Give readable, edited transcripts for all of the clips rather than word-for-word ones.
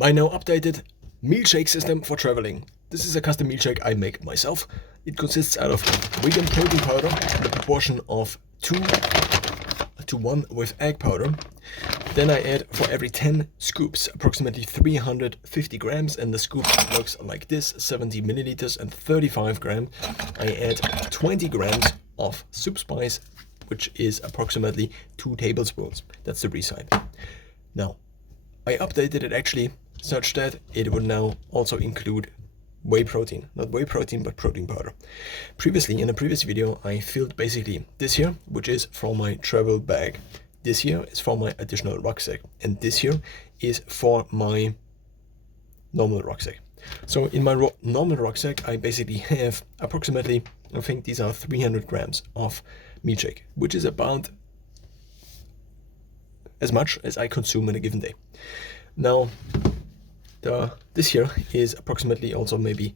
My now updated milkshake system for traveling. This is a custom milkshake I make myself. It consists out of vegan protein powder in the proportion of 2:1 with egg powder. Then I add for every 10 scoops approximately 350 grams, and the scoop looks like this: 70 milliliters and 35 grams. I add 20 grams of soup spice, which is approximately 2 tablespoons. That's the recipe. Now, I updated it actually such that it would now also include whey protein. Not whey protein, but protein powder. Previously, in a previous video, I filled basically this here, which is for my travel bag. This here is for my additional rucksack. And this here is for my normal rucksack. So in my normal rucksack, I basically have approximately, I think these are 300 grams of milkshake, which is about as much as I consume in a given day. Now, this here is approximately also maybe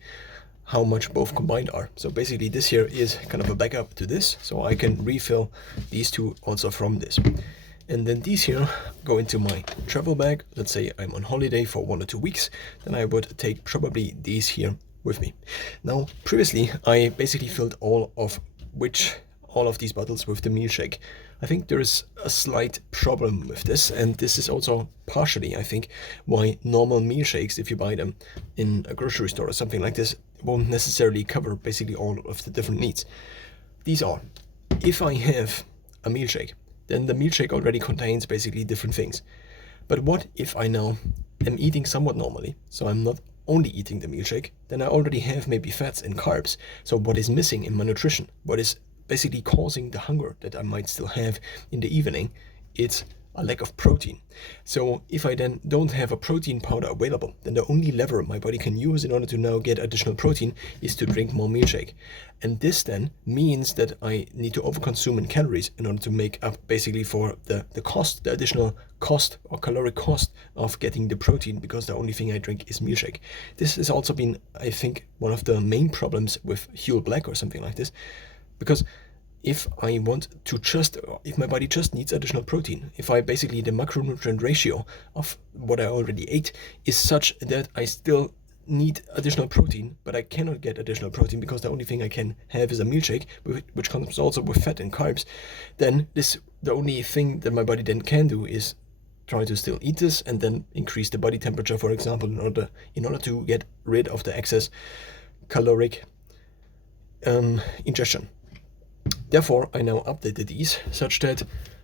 how much both combined are. So basically this here is kind of a backup to this, so I can refill these two also from this. And then these here go into my travel bag. Let's say I'm on holiday for 1 or 2 weeks, then I would take probably these here with me. Now, previously I basically filled all of these bottles with the milkshake. I think there is a slight problem with this, and this is also partially, I think, why normal milkshakes, if you buy them in a grocery store or something like this, won't necessarily cover basically all of the different needs. These are, if I have a milkshake, then the milkshake already contains basically different things. But what if I now am eating somewhat normally, so I'm not only eating the milkshake, then I already have maybe fats and carbs. So what is missing in my nutrition, what is basically causing the hunger that I might still have in the evening, it's a lack of protein. So if I then don't have a protein powder available, then the only lever my body can use in order to now get additional protein is to drink more milkshake. And this then means that I need to overconsume in calories in order to make up basically for the additional cost or caloric cost of getting the protein, because the only thing I drink is milkshake. This has also been, I think, one of the main problems with Huel Black or something like this, because if I want to if my body just needs additional protein, if I basically, the macronutrient ratio of what I already ate is such that I still need additional protein, but I cannot get additional protein because the only thing I can have is a milkshake, which comes also with fat and carbs, then the only thing that my body then can do is try to still eat this and then increase the body temperature, for example, in order to get rid of the excess caloric ingestion. Therefore, I now updated these such that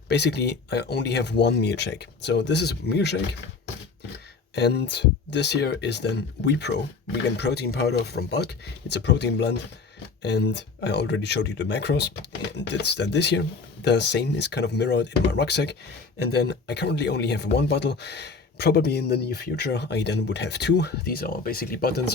basically I only have one milkshake. So this is milkshake, and this here is then WePro, vegan protein powder from Bulk. It's a protein blend, and I already showed you the macros. And it's then this here. The same is kind of mirrored in my rucksack. And then I currently only have one bottle. Probably in the near future, I then would have two. These are basically bottles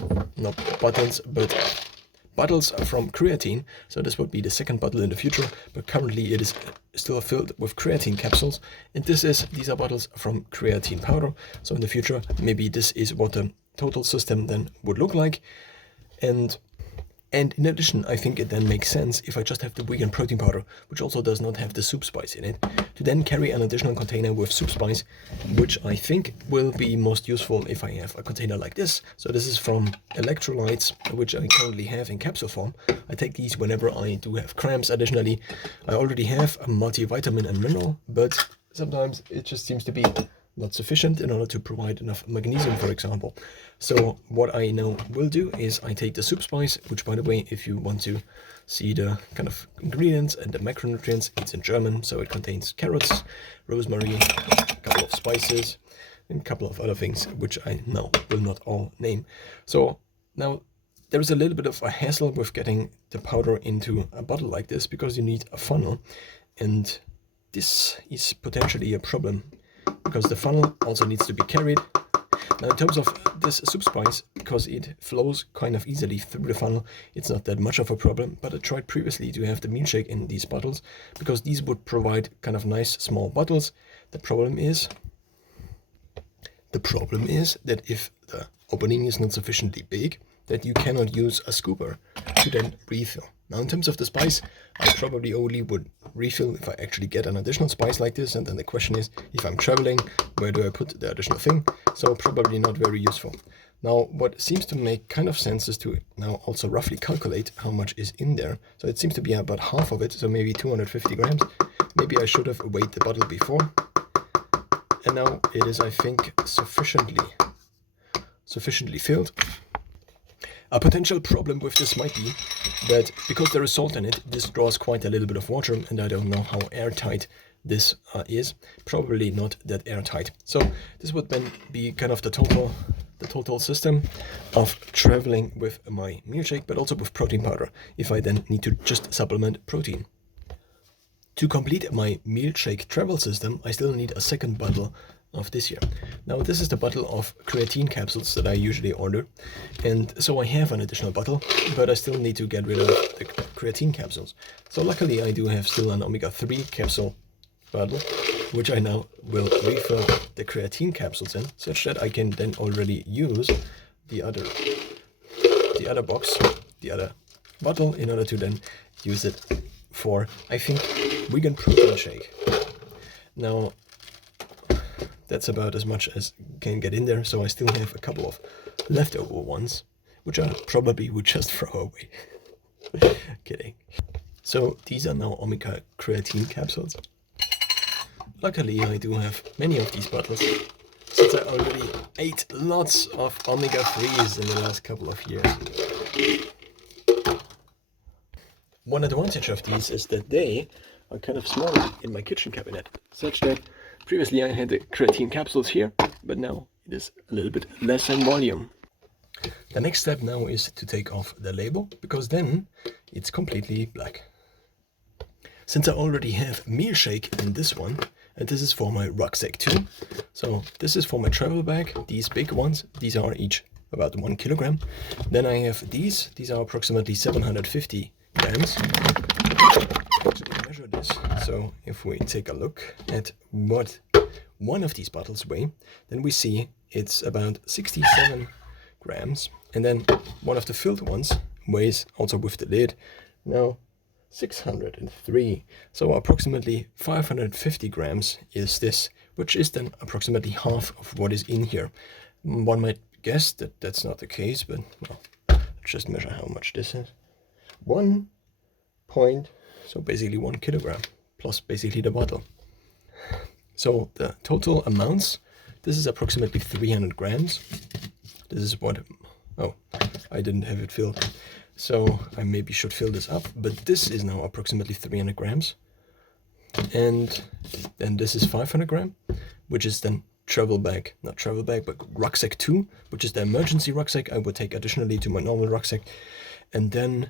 from creatine, so this would be the second bottle in the future, but currently it is still filled with creatine capsules, and these are bottles from creatine powder. So in the future, maybe this is what the total system then would look like. And in addition, I think it then makes sense, if I just have the vegan protein powder, which also does not have the soup spice in it, to then carry an additional container with soup spice, which I think will be most useful if I have a container like this. So this is from electrolytes, which I currently have in capsule form. I take these whenever I do have cramps. Additionally, I already have a multivitamin and mineral, but sometimes it just seems to be not sufficient in order to provide enough magnesium, for example. So what I now will do is I take the soup spice, which, by the way, if you want to see the kind of ingredients and the macronutrients, it's in German, so it contains carrots, rosemary, a couple of spices, and a couple of other things, which I now will not all name. So now there is a little bit of a hassle with getting the powder into a bottle like this, because you need a funnel, and this is potentially a problem, because the funnel also needs to be carried. Now, in terms of this soup spice, because it flows kind of easily through the funnel, it's not that much of a problem. But I tried previously to have the milkshake in these bottles, because these would provide kind of nice small bottles. The problem is that if the opening is not sufficiently big, that you cannot use a scooper to then refill. Now, in terms of the spice, I probably only would refill if I actually get an additional spice like this, and then the question is, if I'm traveling, where do I put the additional thing? So probably not very useful. Now, what seems to make kind of sense is to now also roughly calculate how much is in there. So it seems to be about half of it, so maybe 250 grams. Maybe I should have weighed the bottle before. And now it is, I think, sufficiently filled. A potential problem with this might be that because there is salt in it, this draws quite a little bit of water, and I don't know how airtight this is. Probably not that airtight. So this would then be kind of the total system of traveling with my meal shake, but also with protein powder, if I then need to just supplement protein. To complete my meal shake travel system, I still need a second bottle of this here. Now, this is the bottle of creatine capsules that I usually order, and so I have an additional bottle, but I still need to get rid of the creatine capsules. So luckily I do have still an omega-3 capsule bottle, which I now will refill the creatine capsules in, such that I can then already use the other box, the other bottle, in order to then use it for, I think, vegan protein shake. Now, that's about as much as can get in there, so I still have a couple of leftover ones, which I probably would just throw away. Kidding. So these are now omega creatine capsules. Luckily, I do have many of these bottles, since I already ate lots of omega-3s in the last couple of years. One advantage of these is that they are kind of small in my kitchen cabinet, such that previously I had the creatine capsules here, but now it is a little bit less in volume. The next step now is to take off the label, because then it's completely black. Since I already have meal shake in this one, and this is for my rucksack too, so this is for my travel bag, these big ones, these are each about 1 kilogram. Then I have these are approximately 750 grams. Measure this. So if we take a look at what one of these bottles weigh, then we see it's about 67 grams, and then one of the filled ones weighs, also with the lid, now 603. So approximately 550 grams is this, which is then approximately half of what is in here. One might guess that that's not the case, but well, let's just measure how much this is. 1 point, so basically 1 kilogram plus basically the bottle. So the total amounts, this is approximately 300 grams. This is what, oh, I didn't have it filled, so I maybe should fill this up, but this is now approximately 300 grams. And then this is 500 grams, which is then travel bag, not travel bag, but rucksack 2, which is the emergency rucksack I would take additionally to my normal rucksack. And then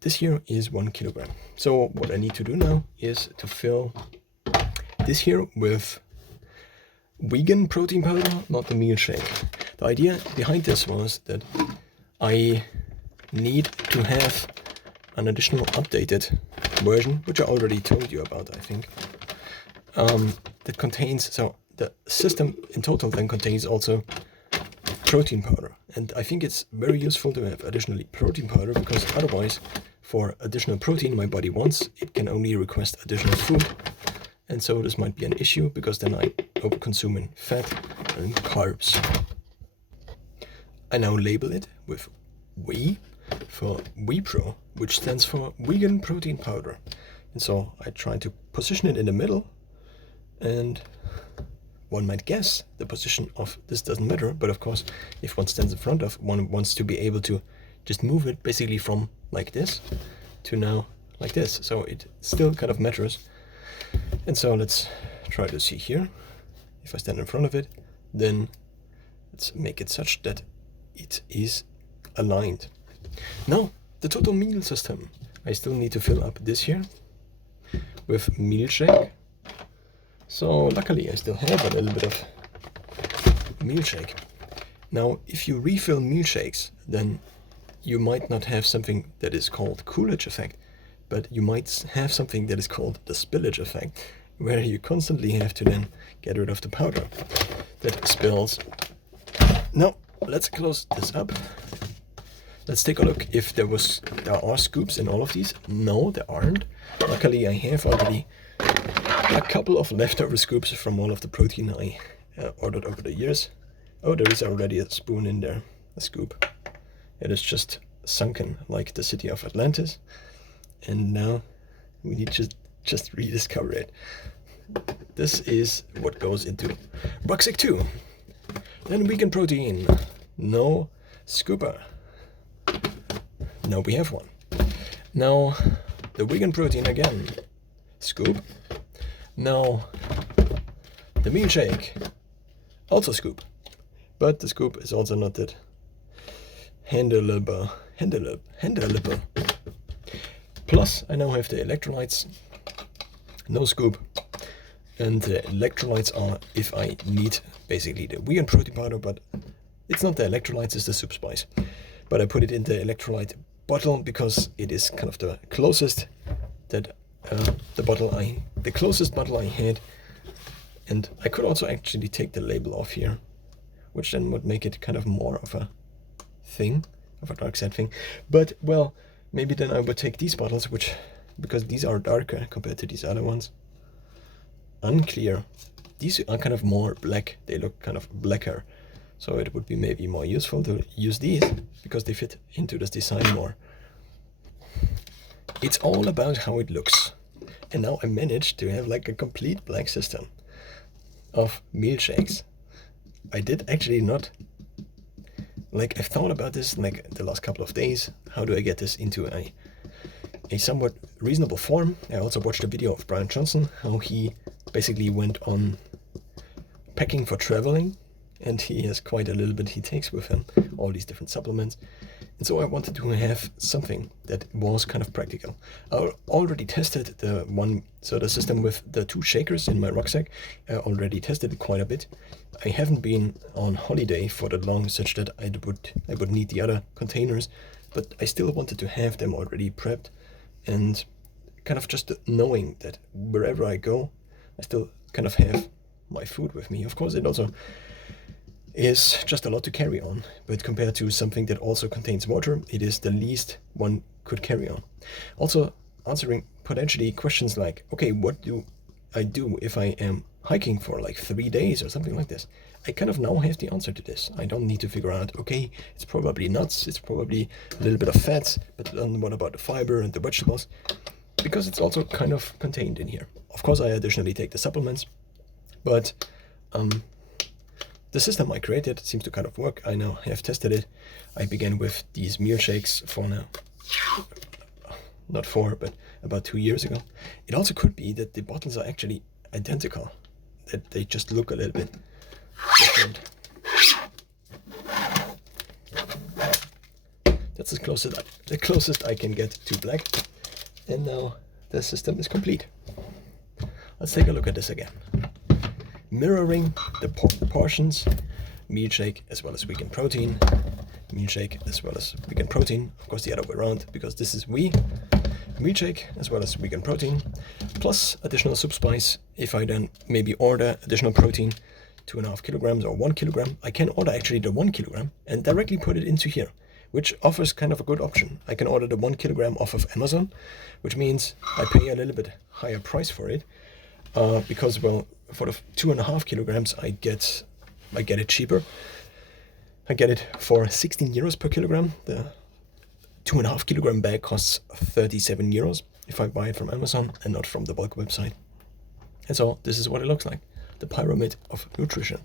this here is 1 kilogram. So what I need to do now is to fill this here with vegan protein powder, not the meal shake. The idea behind this was that I need to have an additional updated version, which I already told you about, I think, that contains, so the system in total then contains also protein powder. And I think it's very useful to have additionally protein powder, because otherwise for additional protein my body wants, it can only request additional food. And so this might be an issue, because then I overconsume in fat and carbs. I now label it with V for VPRO, which stands for vegan protein powder. And so I try to position it in the middle, and one might guess the position of this doesn't matter, but of course if one stands in front of, one wants to be able to just move it basically from like this to now like this, so it still kind of matters. And so let's try to see here. If I stand in front of it, then let's make it such that it is aligned. Now, the total meal system. I still need to fill up this here with meal shake. So luckily I still have a little bit of meal shake. Now, if you refill meal shakes, then you might not have something that is called Coolidge effect, but you might have something that is called the spillage effect, where you constantly have to then get rid of the powder that spills. Now, let's close this up. let's take a look if there are scoops in all of these. No, there aren't. Luckily, I have already a couple of leftover scoops from all of the protein I ordered over the years. Oh, there is already a spoon in there, a scoop. It is just sunken like the city of Atlantis. And now we need to just rediscover it. This is what goes into Rucksack 2. Then vegan protein. No scooper. Now we have one. Now the vegan protein again. Scoop. Now the meal shake. Also scoop. But the scoop is also not that handleable. Plus I now have the electrolytes. No scoop. And the electrolytes are if I need basically the vegan protein powder, but it's not the electrolytes, it's the soup spice. But I put it in the electrolyte bottle because it is kind of the closest that the closest bottle I had. And I could also actually take the label off here, which then would make it kind of more of a thing, of a dark side thing. But well, maybe then I would take these bottles, because these are darker compared to these other ones. Unclear. These are kind of more black. They look kind of blacker. So it would be maybe more useful to use these because they fit into this design more. It's all about how it looks. And now I managed to have like a complete black system of meal shakes. I did actually not, like I've thought about this like the last couple of days. How do I get this into a somewhat reasonable form? I also watched a video of Brian Johnson, how he basically went on packing for traveling, and he has quite a little bit he takes with him, all these different supplements. And so I wanted to have something that was kind of practical. I already tested the system with the 2 shakers in my rucksack. I already tested it quite a bit. I haven't been on holiday for that long, such that I would need the other containers, but I still wanted to have them already prepped, and kind of just knowing that wherever I go, I still kind of have my food with me. Of course, it also is just a lot to carry on, but compared to something that also contains water, it is the least one could carry on. Also answering potentially questions like, okay, what do I do if I am hiking for like 3 days or something like this? I kind of now have the answer to this. I don't need to figure out, okay, it's probably nuts, it's probably a little bit of fats, but then what about the fiber and the vegetables? Because it's also kind of contained in here. Of course, I additionally take the supplements, but the system I created seems to kind of work. I now have tested it. I began with these meal shakes for now, not 4, but about 2 years ago. It also could be that the bottles are actually identical, that they just look a little bit different. That's the closest I can get to black. And now the system is complete. Let's take a look at this again. Mirroring the portions, meal shake as well as vegan protein, meal shake as well as vegan protein, of course the other way around, because this is meal shake as well as vegan protein, plus additional soup spice. If I then maybe order additional protein, 2.5 kilograms or 1 kilogram, I can order actually the 1 kilogram and directly put it into here, which offers kind of a good option. I can order the 1 kilogram off of Amazon, which means I pay a little bit higher price for it, because, well, for the 2.5 kilograms, I get it cheaper. I get it for 16 euros per kilogram. The 2.5 kilogram bag costs 37 euros if I buy it from Amazon and not from the bulk website. And so this is what it looks like, the pyramid of nutrition.